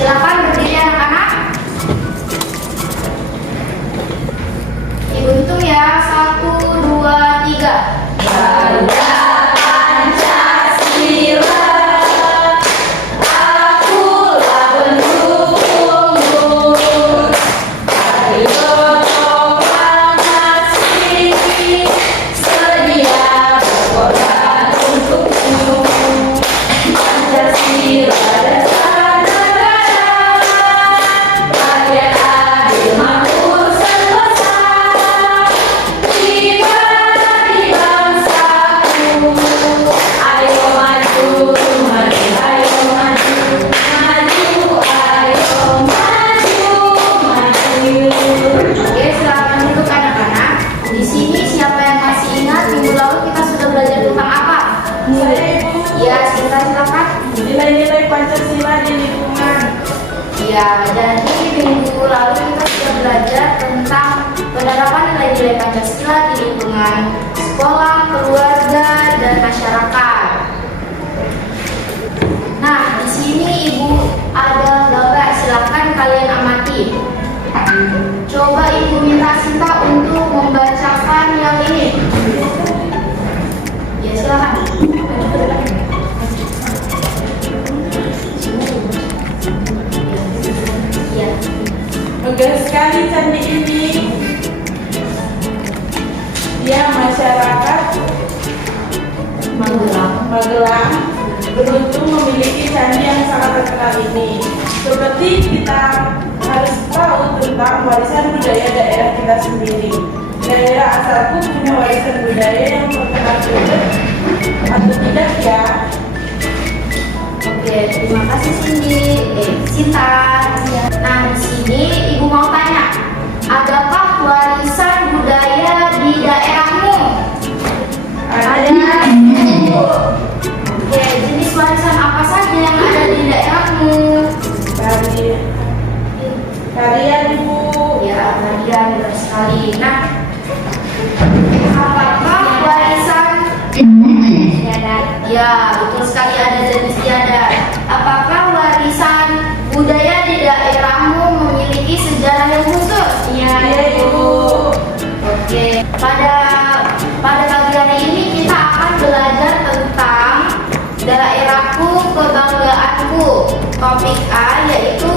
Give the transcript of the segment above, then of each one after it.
Silakan berdiri anak-anak. Ibu hitung ya, 1, 2, 3. Garuda Pancasila, akulah pendukungmu. Ayo tolonglah sini, sedia berkorban untukmu. Pancasila dasar negara, rakyat adil makmur sentosa. Kita di bangsaku, ayo maju, maju, ayo maju, maju, ayo maju, maju. Oke, silakan duduk anak-anak. Di sini siapa yang masih ingat minggu lalu kita sudah belajar tentang apa? Saya Ibu. Ya, silakan. Nilai-nilai Pancasila di lingkungan. Ya, jadi minggu lalu kita sudah belajar tentang penerapan nilai-nilai Pancasila di lingkungan sekolah, keluarga, dan masyarakat. Nah, di sini Ibu ada gambar, silakan kalian amati. Coba Ibu minta Sinta untuk membacakan yang ini. Ya, silakan. Ya. Megah sekali candi ini. Ya, masyarakat Magelang beruntung memiliki candi yang sangat terkenal ini. Seperti kita harus tahu tentang warisan budaya daerah kita sendiri. Daerah asalku punya warisan budaya yang terkenal juga, atau tidak ya? Oke, terima kasih Sinta. Nah, di sini Ibu mau tanya, adakah warisan budaya di daerahmu? Ada. Oke, jenis warisan apa saja yang ada di daerahmu? Tarian Ibu. Ya, tarian benar sekali. Nah, apakah warisan istiadat? Ya, betul sekali, ada jenis istiadat. Apakah warisan budaya di daerahmu memiliki sejarah yang khusus? Iya, Ibu. Oke, pada pagi hari ini kita akan belajar tentang daerahku, kebanggaanku. Topik A yaitu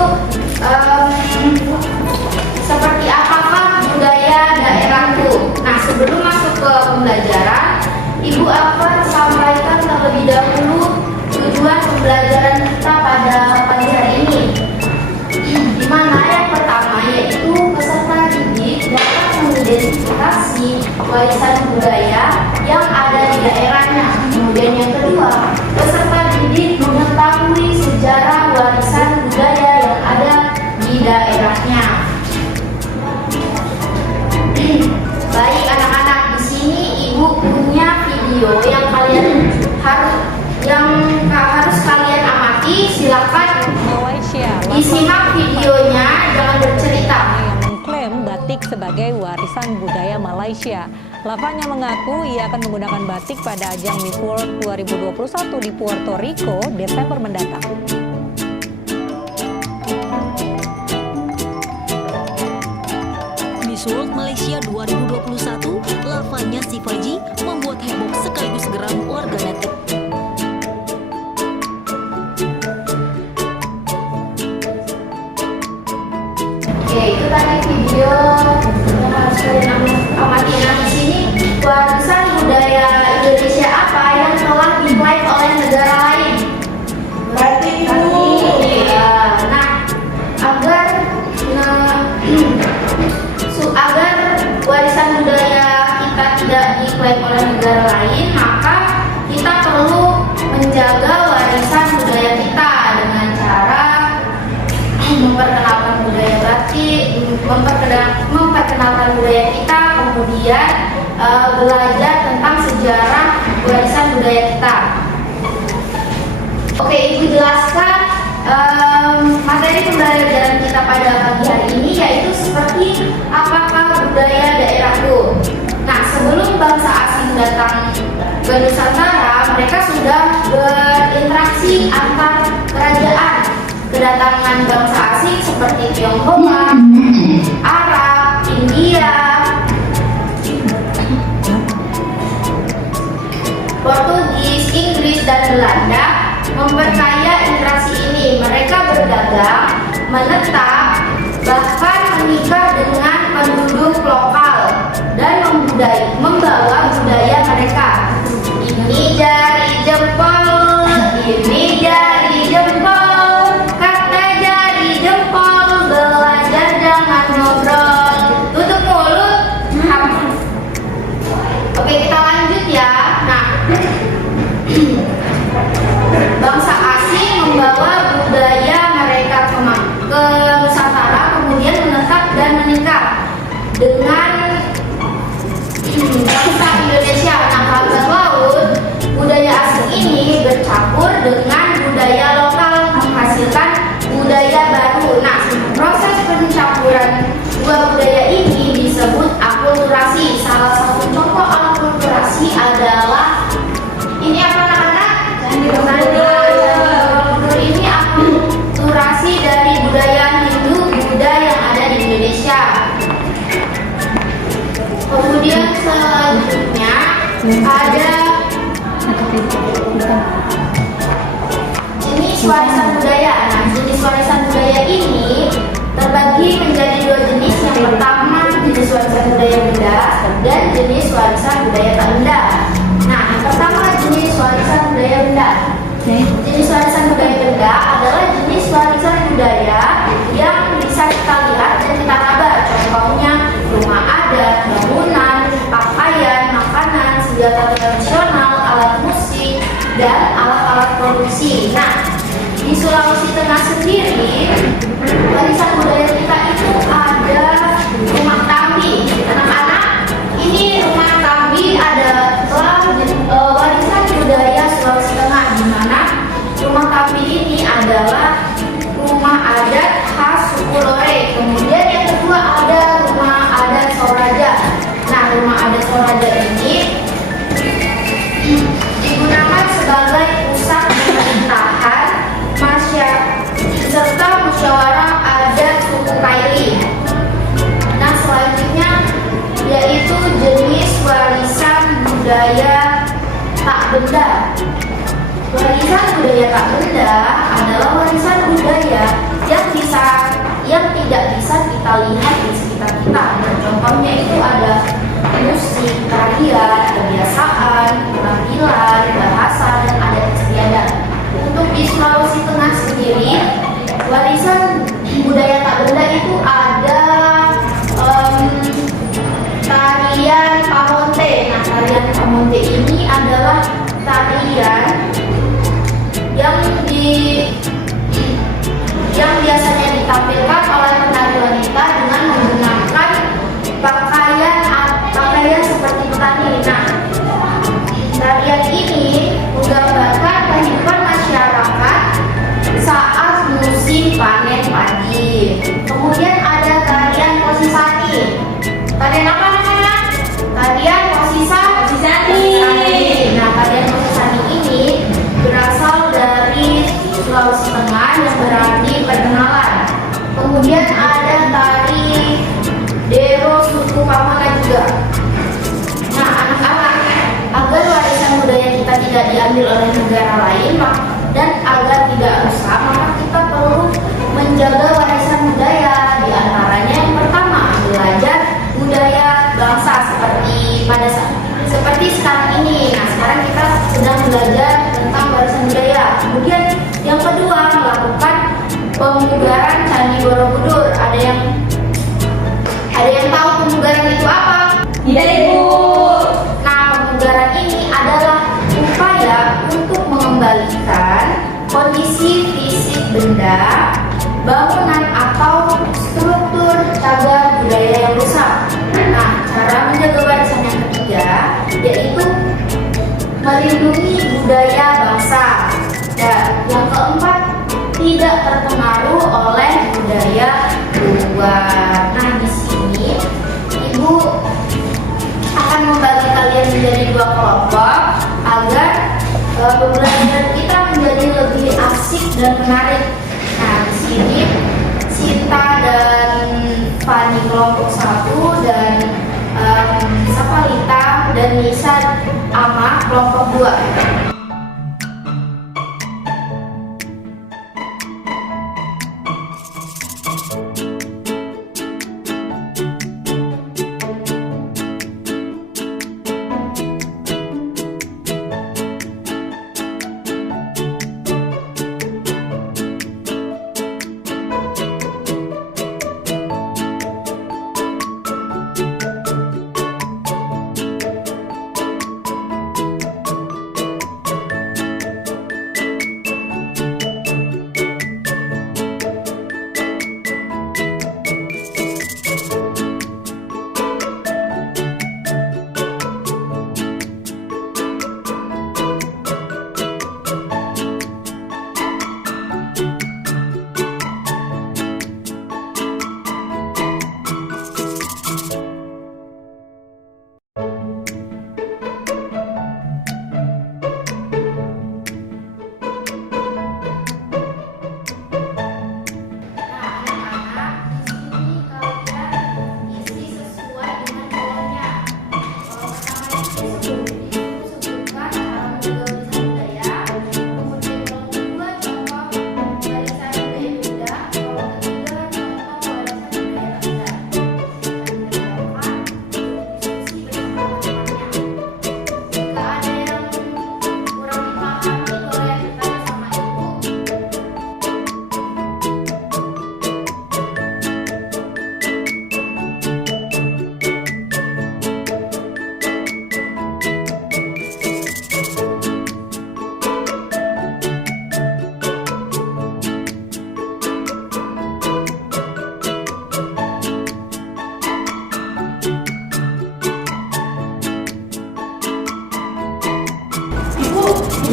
seperti apakah budaya daerahku. Nah, sebelum masuk ke pembelajaran, Ibu akan sampaikan terlebih dahulu tujuan pembelajaran kita pada pagi hari ini. Di mana yang pertama yaitu peserta didik dapat mengidentifikasi warisan budaya yang ada di daerahnya. Kemudian yang kedua, peserta didik mengetahui sejarah warisan budaya yang ada di daerahnya. Baik anak-anak, di sini Ibu punya video yang harus kalian amati. Silakan disimak videonya, jangan bercerita. Yang mengklaim batik sebagai warisan budaya Malaysia. Lavanya mengaku ia akan menggunakan batik pada ajang Miss World 2021 di Puerto Rico Desember mendatang. Miss World Malaysia 2021, lavanya Sifaji membuat heboh sekaligus geram warganet. Oke, itu tadi video yang harus kalian amati. Nah, di sini warisan budaya Indonesia apa yang telah diklaim oleh negara lain? Batik Ibu. Ya. Nah, agar warisan budaya kita tidak diklaim oleh negara lain, maka kita perlu menjaga warisan budaya kita dengan cara memperkenalkan budaya batik, memperkenalkan budaya kita, kemudian belajar tentang sejarah warisan budaya kita. Oke, Ibu jelaskan materi pembelajaran kita pada pagi hari ini, yaitu seperti apakah budaya daerahku. Nah, sebelum bangsa asing datang ke Nusantara, mereka sudah berinteraksi antar kerajaan. kedatangan bangsa asing seperti Tionghoa, Arab, India, Portugis, Inggris, dan Belanda memperkaya interaksi ini. Mereka berdagang, menetap, bahkan menikah dengan penduduk lokal dan membawa budaya mereka. Ini jari jempol, ini jari jempol, kata jari jempol, belajar jangan ngobrol, tutup mulut. Oke, kita lanjut ya. Nah, bangsa asing membawa budaya mereka ke Nusantara, kemudian menetap dan menikah dengan bangsa Indonesia. Nah, lambat laun budaya asing ini bercampur dengan budaya lokal menghasilkan budaya baru. Nah, proses pencampuran dua budaya ini disebut akulturasi. Salah satu contoh akulturasi adalah ini apa anak-anak? Candi Borobudur. Ini akulturasi dari budaya Hindu Buddha yang ada di Indonesia. Kemudian selanjutnya ada jenis warisan budaya. Nah, jenis warisan budaya ini terbagi menjadi dua jenis. Yang pertama jenis warisan budaya benda dan jenis warisan budaya tak benda. Nah, yang pertama jenis warisan budaya benda. Jenis warisan budaya benda adalah jenis warisan budaya yang bisa kita lihat dan kita raba. Contohnya rumah adat, bangunan, pakaian, makanan, senjata tradisional, alat musik, dan alat-alat produksi. Nah, di Sulawesi Tengah sendiri, warisan budaya kita itu ada rumah tambi. Anak-anak, ini rumah tambi adalah warisan budaya Sulawesi Tengah, di mana rumah tambi ini adalah rumah adat khas suku Lore. Kemudian yang kedua ada rumah adat Soraja. Nah, rumah adat Soraja ini digunakan sebagai pusat pemerintahan serta musyawarah adat suku Kaili. Nah, selanjutnya yaitu jenis warisan budaya tak benda. Warisan budaya tak benda adalah warisan budaya yang tidak bisa kita lihat di sekitar kita. Dan contohnya itu ada musik, tarian, kebiasaan, penampilan, bahasa, dan adat istiadat. Untuk di Sulawesi Tengah sendiri, warisan budaya tak benda itu ada tarian Pamonte. Nah, tarian Pamonte ini adalah tarian yang biasanya ditampilkan oleh penari wanita dengan menggunakan pakaian seperti petani. Nah, tarian ini menggambarkan kehidupan masyarakat saat musim panen padi. Kemudian ada tarian posisani. Tarian apa namanya? Tarian posisani. Nah, tarian posisani ini berasal dari Sulawesi Tengah yang berarti perkenalan. Kemudian ada tari Dero suku Pamangan juga. Nah, anak-anak, agar warisan budaya kita tidak diambil oleh negara lain dan agar tidak rusak, maka kita perlu menjaga warisan budaya. Di antaranya yang pertama, belajar budaya bangsa seperti sekarang ini. Nah, sekarang kita sedang belajar tentang warisan budaya. Kemudian yang kedua, melakukan pemugaran Candi Borobudur. Ada yang tahu pemugaran itu apa? Tidak, Ibu. Nah, pemugaran ini adalah upaya untuk mengembalikan kondisi fisik benda, bangunan atau struktur cagar budaya yang rusak. Nah, cara menjaga warisan yang ketiga yaitu melindungi budaya bangsa. Dan yang keempat, tidak terpengaruh oleh budaya luar. Nah, di sini Ibu akan membagi kalian menjadi dua kelompok agar pembelajaran kita menjadi lebih asik dan menarik. Nah, kelompok 2.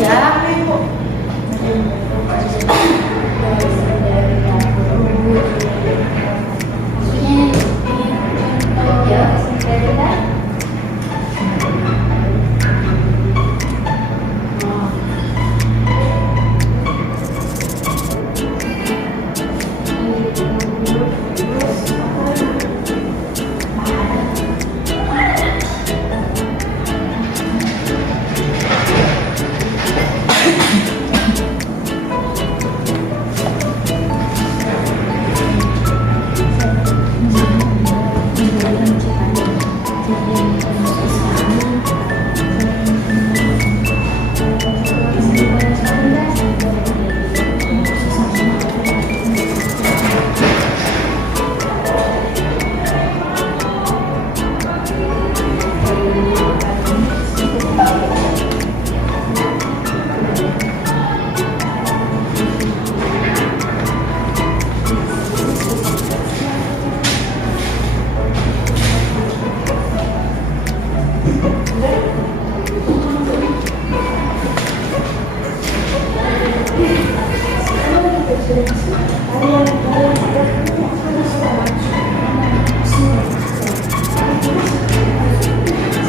Ya, Ibu.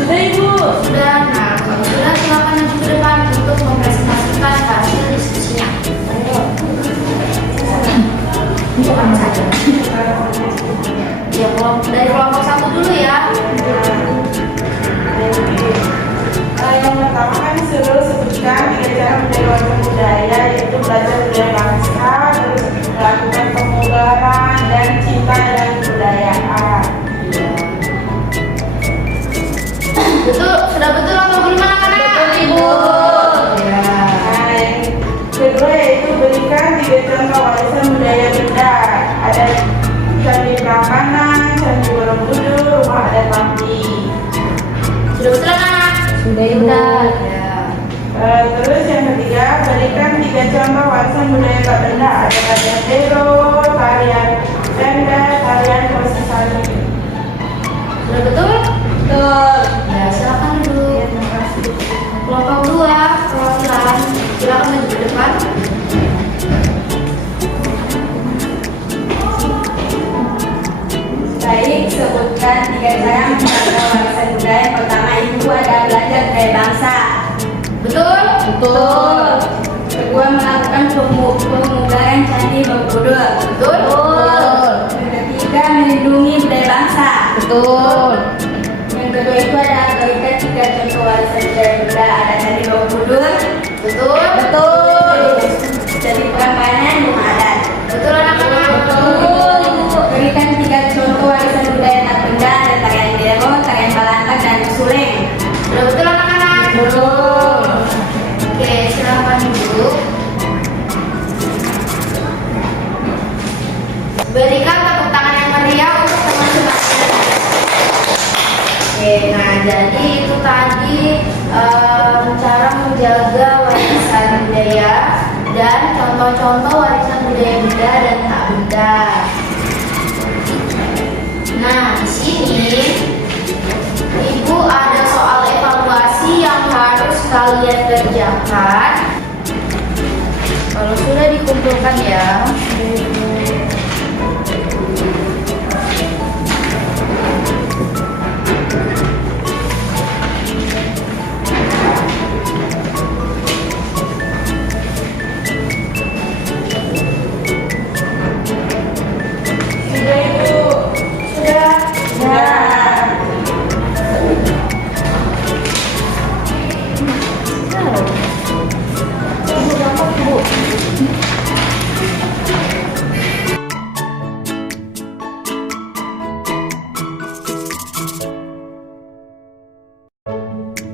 Sudah, Ibu. Sudah, nah kalau sudah silakan maju ke depan untuk mempresentasikan hasil diskusinya. Ya, dari kelompok 1 dulu ya. Yang pertama kan suruh sebutkan 3 cara mendewakan budaya, yaitu belajar budaya bangsa, terus melakukan pemugaran dan cinta dengan kebudayaan. Betul, sudah betul atau belum anak-anak? Betul, Ibu. Ya. Nah, yang kedua yaitu berikan 3 contoh warisan budaya benda. Ada Candi Prambanan, Candi Borobudur, Rumah Adat Pati. Sudah betul anak? Sudah, Ibu. Ya. Terus yang ketiga, berikan 3 contoh warisan budaya tak benda. Ada tarian dero, tarian tenda, tarian posisali. Sudah betul? Betul. Ya, silakan dulu. Terima kasih. Kelompok 2, perwakilan. Silakan maju ke depan. Baik, sebutkan 3 cara menjaga warisan budaya. Pertama itu ada belajar budaya bangsa. Betul? Betul. Kedua, melakukan pemugaran Candi Borobudur. Betul? Yang ketiga, melindungi budaya bangsa. Betul. Yang kedua itu ada berikan 3 contoh warisan budaya benda. Ada Berikan tepuk tangan yang meriah untuk teman-teman. Oke, nah jadi itu tadi cara menjaga warisan budaya dan contoh-contoh warisan budaya benda dan tak benda. Nah, di sini Ibu ada soal evaluasi yang harus kalian kerjakan. Kalau sudah dikumpulkan ya. Sudah Ibu. Sudah.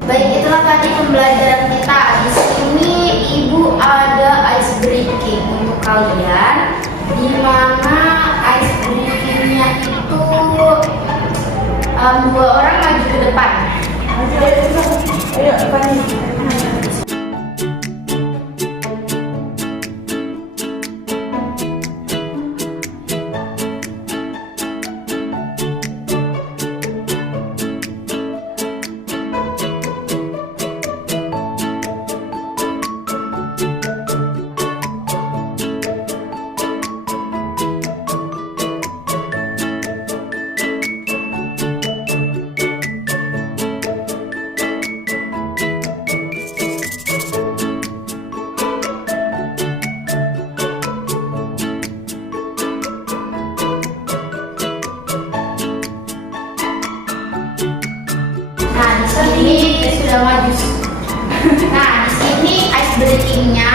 Baik, itulah tadi pembelajaran kita. Di sini Ibu ada ice breaking untuk kalian, di mana ice breakingnya itu dua orang maju ke depan. Ayo, Fani. Nah, di sini kita sudah maju. Nah, di sini ice breakingnya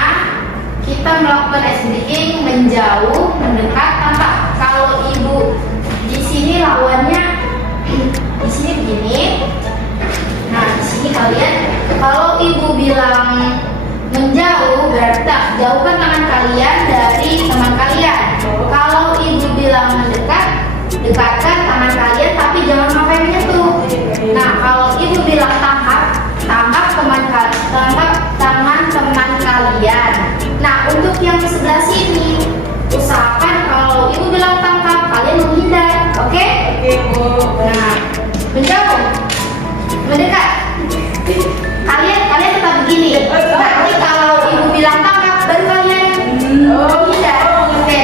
kita melakukan ice breaking menjauh, mendekat, tampak. Kalau Ibu di sini lawannya di sini begini. Nah, di sini kalian kalau Ibu bilang menjauh berarti jauhkan tangan kalian dari teman kalian. Kalau Ibu bilang mendekat, dekatkan tangan kalian tapi jangan sampai menyentuh. Nah, kalau Ibu bilang tangkap, tangkap tangan teman kalian. Nah, untuk yang sebelah sini, usahakan kalau Ibu bilang tangkap, kalian menghindar, oke? Oke, Bu. Nah, menjauh, mendekat. Kalian tetap begini. Nanti kalau Ibu bilang tangkap, baru kalian menghindar. Oke,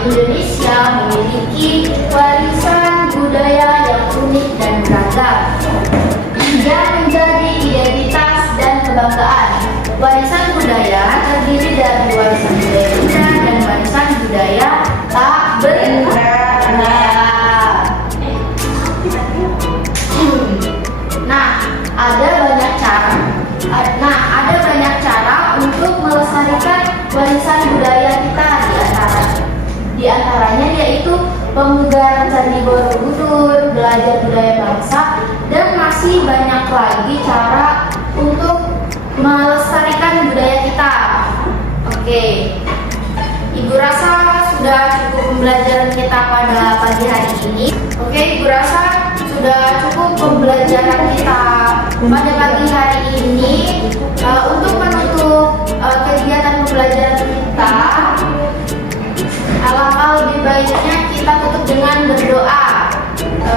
Indonesia memiliki warisan budaya yang unik dan beragam. Yang menjadi identitas dan kebanggaan. Warisan budaya terdiri dari warisan budaya benda dan warisan budaya tak benda. Ada banyak cara untuk melestarikan warisan budaya kita di antaranya yaitu pemugaran Candi Borobudur, belajar budaya bangsa, dan masih banyak lagi cara untuk melestarikan budaya kita. Oke, Ibu rasa sudah cukup pembelajaran kita pada pagi hari ini. Oke, Ibu rasa sudah cukup pembelajaran kita pada pagi hari ini. Untuk menutup kegiatan pembelajaran kita, alangkah lebih baiknya kita tutup dengan berdoa.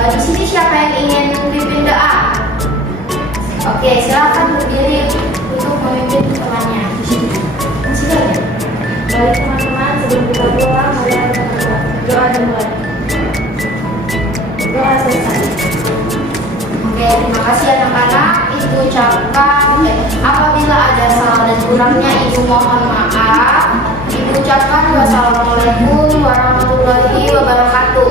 Di sini siapa yang ingin memimpin doa? Oke, silakan berdiri untuk memimpin temannya. Silakan. Baik teman-teman, sebelum kita doa, mari kita berdoa. Doa dimulai. Doa selesai. Oke, terima kasih anak-anak. Ibu ucapkan apabila ada salah dan kurangnya Ibu mohon maaf. Ibu ucapkan wassalamualaikum warahmatullahi wabarakatuh.